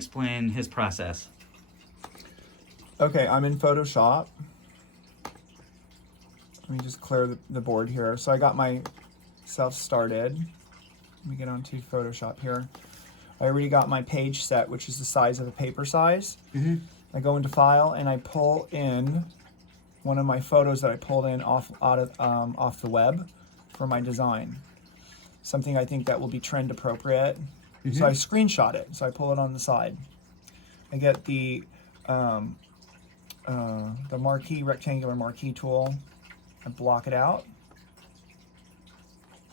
explain his process. Okay, I'm in Photoshop. Let me just clear the board here. So I got myself started. Let me get onto Photoshop here. I already got my page set, which is the size of a paper size. I go into File and I pull in one of my photos that I pulled in off the web for my design. Something I think that will be trend appropriate. So I screenshot it. So I pull it on the side. I get the marquee, rectangular marquee tool. I block it out.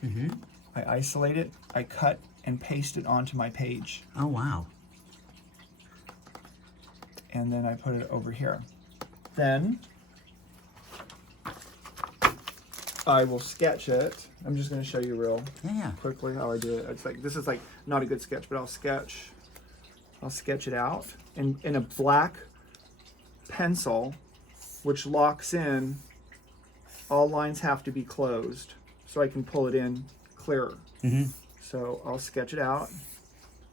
I isolate it. I cut and paste it onto my page. Oh, wow. And then I put it over here. Then I will sketch it. I'm just going to show you real quickly how I do it. It's like, this is like not a good sketch, but I'll sketch it out in a black pencil, which locks in. All lines have to be closed so I can pull it in clearer. So I'll sketch it out.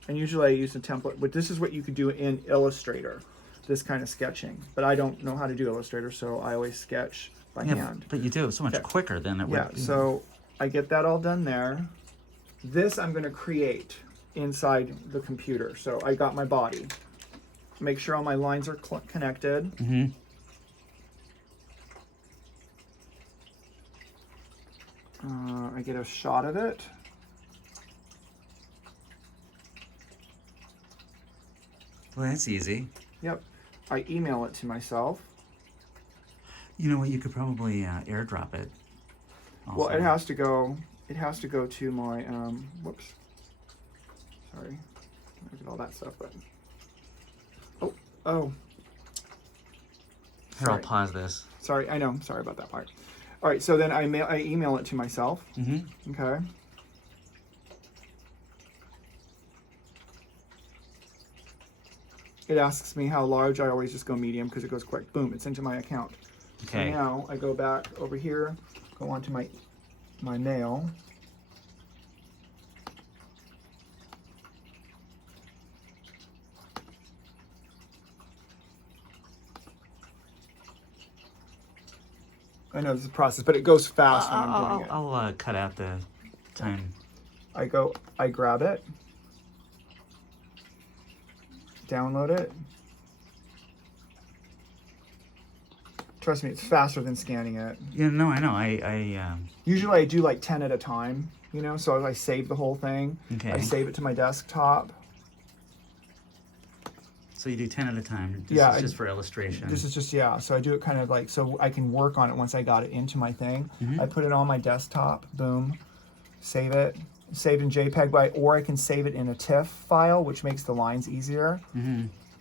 And usually I use a template, but this is what you could do in Illustrator, this kind of sketching. But I don't know how to do Illustrator, so I always sketch by hand. But you do it so much quicker than it would. Yeah, so I get that all done there. This I'm going to create inside the computer. So I got my body. Make sure all my lines are connected. I get a shot of it. Well, that's easy. Yep. I email it to myself. You know what? You could probably airdrop it. Also. Well, it has to go. It has to go to my. Whoops. Sorry. Look at all that stuff, but. Oh. Here, I'll pause this. Sorry, I know. Sorry about that part. All right, so then I email it to myself. Okay. It asks me how large. I always just go medium because it goes quick. Boom, it's into my account. Okay. So now I go back over here, go onto my mail. I know this is a process, but it goes fast when I'm doing it. I'll cut out the time. I grab it, download it. Trust me, it's faster than scanning it. Yeah, no, I know. Usually I do like 10 at a time, you know, so I save the whole thing. Okay. I save it to my desktop. So you do 10 at a time. This is just for illustration. This is just, so I do it kind of like, so I can work on it once I got it into my thing. I put it on my desktop, boom, save it, save in JPEG, or I can save it in a TIFF file, which makes the lines easier.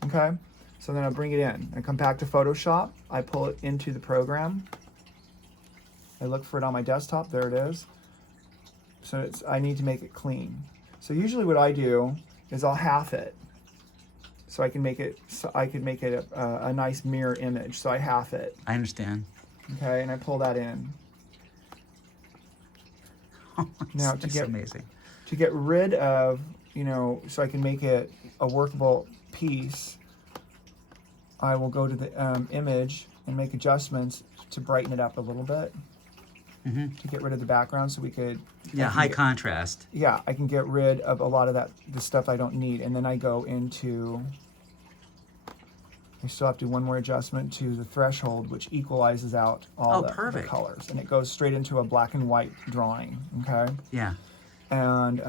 Okay, so then I bring it in. I come back to Photoshop, I pull it into the program. I look for it on my desktop, there it is. So I need to make it clean. So usually what I do is I'll half it. So I can make it. So I could make it a nice mirror image. So I half it. I understand. Okay, and I pull that in. Now that's amazing. To get rid of, so I can make it a workable piece, I will go to the image and make adjustments to brighten it up a little bit. To get rid of the background, so we could. Yeah, high contrast. Yeah, I can get rid of a lot of the stuff I don't need, and then I go into. I still have to do one more adjustment to the threshold, which equalizes out all the colors, and it goes straight into a black and white drawing. Okay. Yeah. And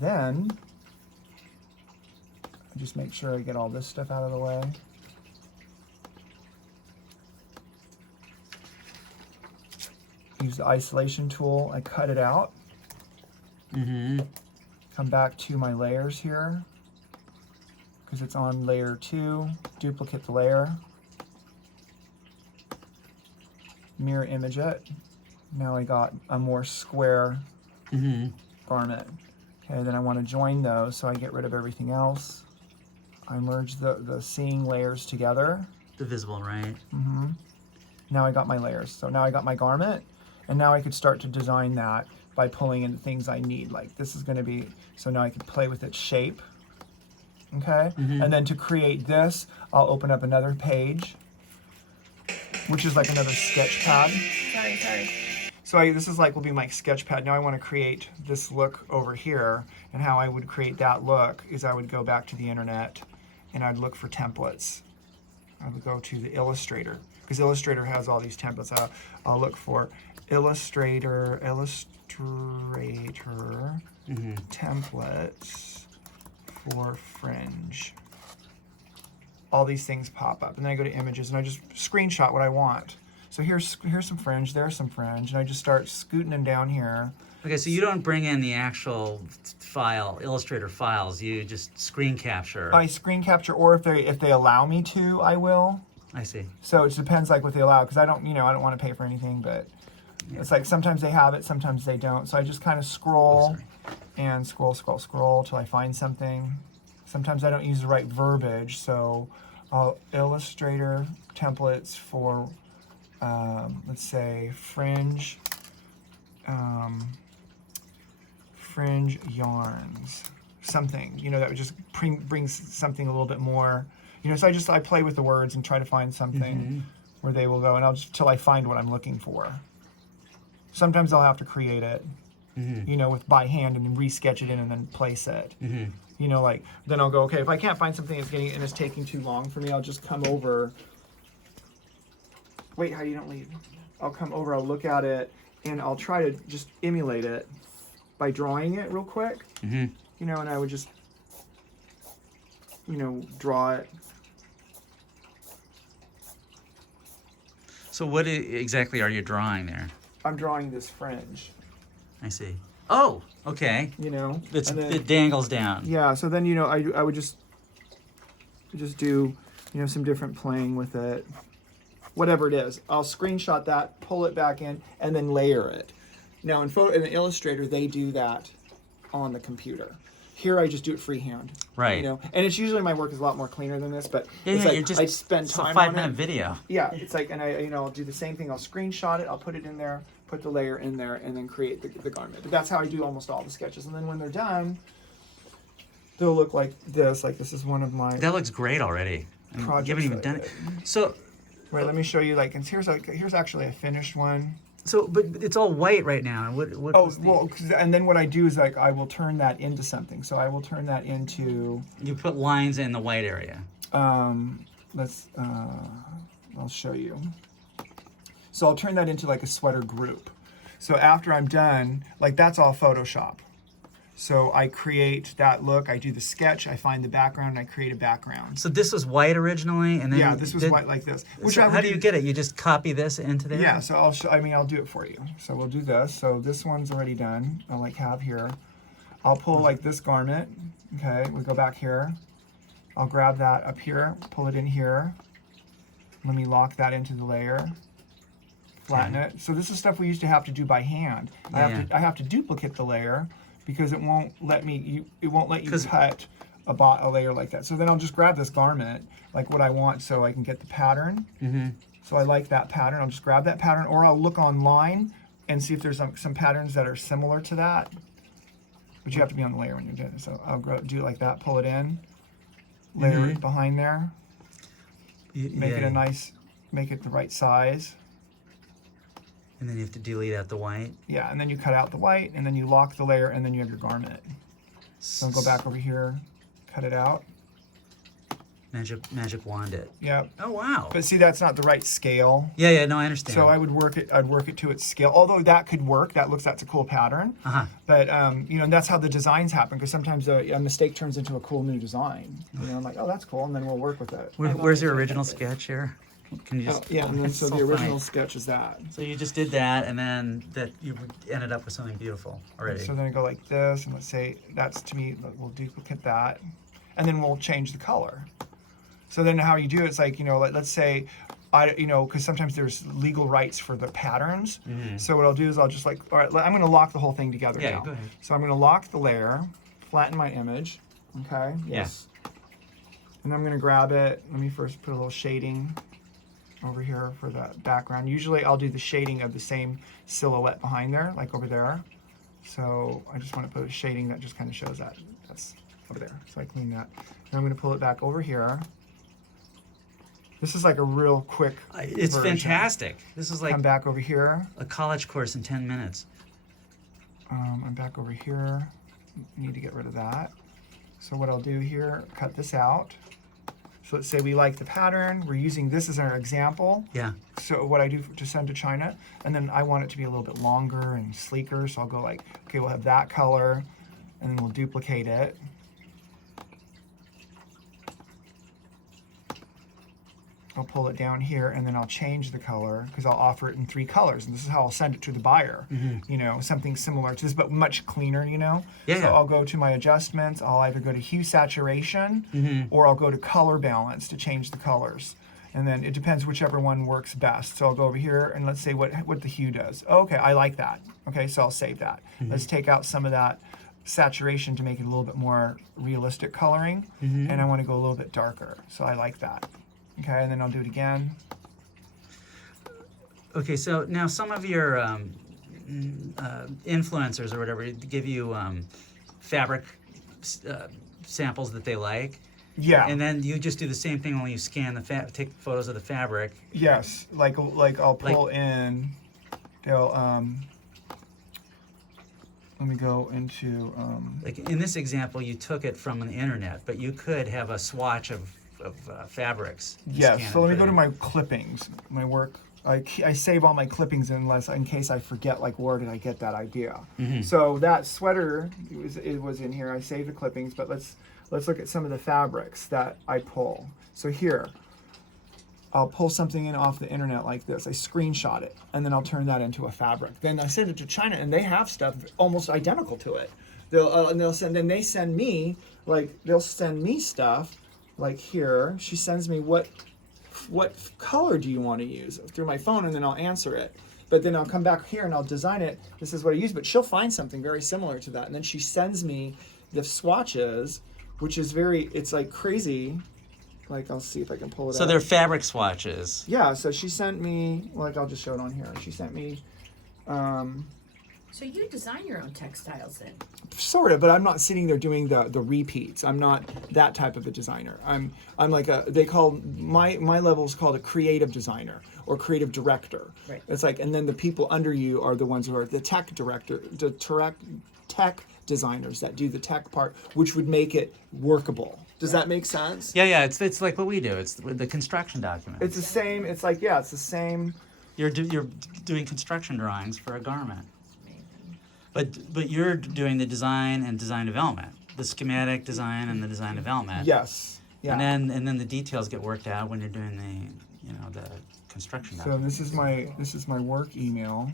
then I just make sure I get all this stuff out of the way. Use the isolation tool. I cut it out. Come back to my layers here because it's on layer 2. Duplicate the layer. Mirror image it. Now I got a more square garment. Okay, then I want to join those, so I get rid of everything else. I merge the seeing layers together. The visible, right? Now I got my layers. So now I got my garment. And now I could start to design that by pulling in the things I need. Like this is going to be, so now I can play with its shape. Okay, and then to create this, I'll open up another page, which is like another sketch pad. Sorry. So this is like will be my sketch pad. Now I want to create this look over here, and how I would create that look is I would go back to the internet and I'd look for templates. I would go to the Illustrator, because Illustrator has all these templates. I'll look for Illustrator templates for fringe. All these things pop up, and then I go to images and I just screenshot what I want. So here's some fringe, there's some fringe, and I just start scooting them down here. Okay, so you don't bring in the actual file, Illustrator files. You just screen capture. I screen capture, or if they allow me to, I will. I see. So it depends like what they allow, because I don't want to pay for anything, but it's like sometimes they have it, sometimes they don't. So I just kind of scroll and scroll till I find something. Sometimes I don't use the right verbiage, so Illustrator templates for let's say fringe yarns, something, that would just brings something a little bit more, so I play with the words and try to find something where they will go, and I'll just till I find what I'm looking for. Sometimes I'll have to create it, with by hand and then re-sketch it in and then place it. Like then I'll go, okay, if I can't find something it's taking too long for me, I'll just come over. Wait, how you don't leave? I'll come over, I'll look at it, and I'll try to just emulate it by drawing it real quick. And I would just, draw it. So what exactly are you drawing there? I'm drawing this fringe. I see. Oh, okay. It dangles down. Yeah, so then, I would just do, some different playing with it. Whatever it is, I'll screenshot that, pull it back in, and then layer it. Now in Illustrator, they do that on the computer. Here I just do it freehand. Right. And it's usually my work is a lot more cleaner than this, but I spend time on it. It's a 5-minute on it. video. Yeah, it's like, and I'll do the same thing. I'll screenshot it, I'll put it in there, put the layer in there, and then create the garment. But that's how I do almost all the sketches. And then when they're done, they'll look like this. Like this is one of my That looks great already. projects. You haven't even done it. So. Wait, let me show you. Like, and here's actually a finished one. So, but it's all white right now. And what? And then what I do is I will turn that into something. So I will turn that into. You put lines in the white area. I'll show you. So I'll turn that into like a sweater group. So after I'm done, like that's all Photoshop. So I create that look, I do the sketch, I find the background, and I create a background. So this was white originally, and then this was white like this. How do you get it? You just copy this into there? Yeah. So I'll do it for you. So we'll do this. So this one's already done. I'll have here. I'll pull like this garment. Okay. We go back here. I'll grab that up here, pull it in here. Let me lock that into the layer. Flatten it. So this is stuff we used to have to do by hand. I have to duplicate the layer, because it won't let me. It won't let you cut a layer like that. So then I'll just grab this garment, like what I want, so I can get the pattern. So I like that pattern. I'll just grab that pattern, or I'll look online and see if there's some patterns that are similar to that. But you have to be on the layer when you're doing it. So I'll do it like that. Pull it in, layer it behind there. Make it make it the right size. And then you have to delete out the white. Yeah, and then you cut out the white, and then you lock the layer, and then you have your garment. So I'll go back over here, cut it out. Magic wand it. Yep. Oh wow. But see, that's not the right scale. Yeah, no, I understand. So I'd work it to its scale. Although that could work. That's a cool pattern. But and that's how the designs happen, because sometimes a mistake turns into a cool new design. I'm like, oh, that's cool, and then we'll work with it. Where's your original sketch here? Can you just? And then so the original sketch is that. So you just did that, and then you ended up with something beautiful already. So then I go like this, and let's say that's to me. We'll duplicate that, and then we'll change the color. So then how you do it's like, let's say, because sometimes there's legal rights for the patterns. So what I'll do is I'll just all right, I'm going to lock the whole thing together now. Go ahead. So I'm going to lock the layer, flatten my image. Okay. Yes. And I'm going to grab it. Let me first put a little shading over here for the background. Usually I'll do the shading of the same silhouette behind there, like over there. So I just want to put a shading that just kind of shows that. over there. So I clean that. Now I'm going to pull it back over here. This is like a real quick It's version. fantastic. This is like Come back over here. a college course in 10 minutes. I'm back over here. Need to get rid of that. So what I'll do here, cut this out. So let's say we like the pattern. We're using this as our example. Yeah. So what I do to send to China, and then I want it to be a little bit longer and sleeker. So I'll go like, okay, we'll have that color, and then we'll duplicate it. I'll pull it down here, and then I'll change the color because I'll offer it in 3 colors, and this is how I'll send it to the buyer. You know, something similar to this, but much cleaner. You know. Yeah. So I'll go to my adjustments. I'll either go to hue saturation, or I'll go to color balance to change the colors. And then it depends whichever one works best. So I'll go over here and let's say what the hue does. Oh, okay, I like that. Okay, so I'll save that. Let's take out some of that saturation to make it a little bit more realistic coloring. And I want to go a little bit darker. So I like that. Okay, and then I'll do it again. Okay, so now some of your influencers or whatever give you fabric samples that they like. Yeah. And then you just do the same thing, only you scan the take photos of the fabric. Yes, like I'll pull in. They'll let me go into. Like in this example, you took it from the internet, but you could have a swatch of fabrics. Yes. So let me go to my clippings, my work. I save all my clippings in case I forget, like, where did I get that idea. So that sweater it was in here. I saved the clippings, but let's look at some of the fabrics that I pull. So here, I'll pull something in off the internet like this. I screenshot it, and then I'll turn that into a fabric. Then I send it to China, and they have stuff almost identical to it. They'll send me stuff like here. She sends me what color do you want to use through my phone, and then I'll answer it. But then I'll come back here and I'll design it. This is what I use, but she'll find something very similar to that, and then she sends me the swatches, which is it's like crazy. Like, I'll see if I can pull it out. So they're fabric swatches. Yeah, so she sent me, like, I'll just show it on here. She sent me, So you design your own textiles then? sort of, but I'm not sitting there doing the repeats. I'm not that type of a designer. I'm like my level is called a creative designer or creative director. Right. It's like, and then the people under you are the ones who are the tech director, tech designers that do the tech part, which would make it workable. Does that make sense? Yeah. It's like what we do. It's the construction document. It's the same. It's like, yeah, it's the same. You're doing construction drawings for a garment. But you're doing the design and design development, the schematic design and the design development. Yes. Yeah. And then the details get worked out when you're doing the construction. So this is my work email.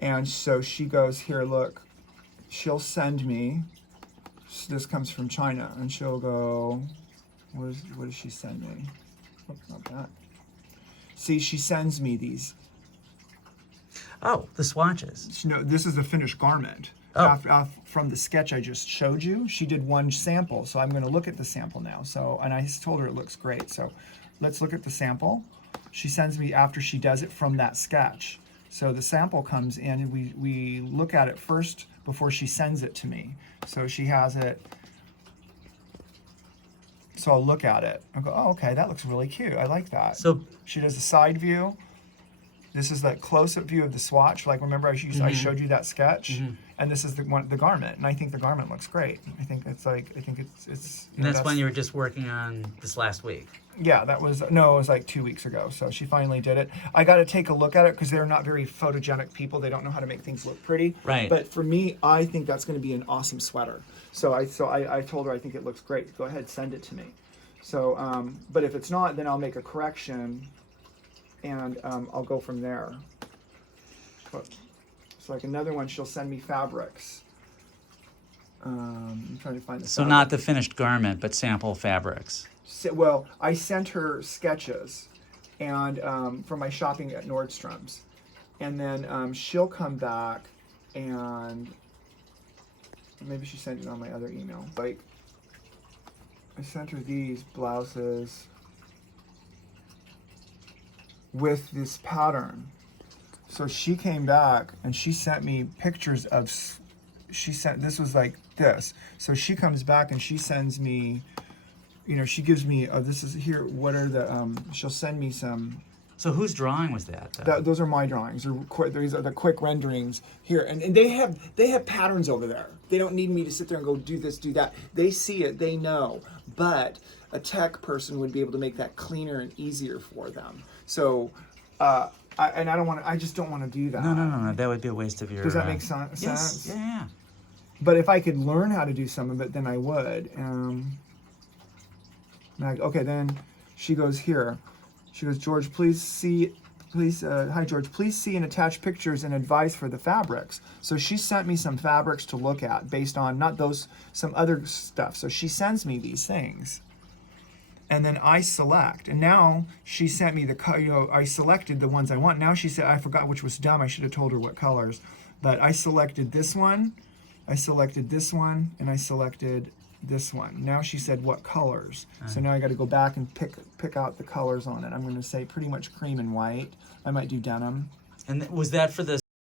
And so she goes, here, look, she'll send me, this comes from China, and she'll go, what does she send me? Oh, not that. See, she sends me these. Oh, the swatches. No, this is the finished garment. Oh. From the sketch I just showed you, she did one sample, so I'm going to look at the sample now. So, and I told her it looks great. So, let's look at the sample. She sends me after she does it from that sketch. So the sample comes in, and we look at it first before she sends it to me. So she has it. So I'll look at it. I'll go, oh, okay, that looks really cute. I like that. So she does a side view. This is the close-up view of the swatch. Like, remember I showed you that sketch, and this is the garment, and I think the garment looks great. I think it's. And that's when you were just working on this last week. Yeah, it was like 2 weeks ago. So she finally did it. I got to take a look at it because they're not very photogenic people. They don't know how to make things look pretty. Right. But for me, I think that's going to be an awesome sweater. So I told her I think it looks great. Go ahead, send it to me. So, but if it's not, then I'll make a correction, and I'll go from there. So like another one, she'll send me fabrics. I'm trying to find the. So fabric. not the finished garment, but sample fabrics. Well, I sent her sketches, and from my shopping at Nordstrom's, and then she'll come back, and maybe she sent it on my other email. Like, I sent her these blouses with this pattern. So she came back and she sent me pictures of. she sent, this was like this. So she comes back and she sends me, you know, she gives me, this is here, what are the, she'll send me some, So whose drawing was that? those are my drawings. These are the quick renderings here, and they have patterns over there. They don't need me to sit there and go do this, do that. They see it, they know. But a tech person would be able to make that cleaner and easier for them. So, I just don't want to do that. No. That would be a waste of your. Does that make sense? Yes. Yeah. But if I could learn how to do some of it, then I would. Okay, then she goes here. She goes, George, hi George, please see and attach pictures and advice for the fabrics. So she sent me some fabrics to look at based on, not those, some other stuff. So she sends me these things. And then I select, and now she sent me I selected the ones I want. Now she said, I forgot which was dumb. I should have told her what colors. But I selected this one, I selected this one, and I selected this one. Now she said what colors. So now I got to go back and pick out the colors on it. I'm going to say pretty much cream and white. I might do denim. And was that for the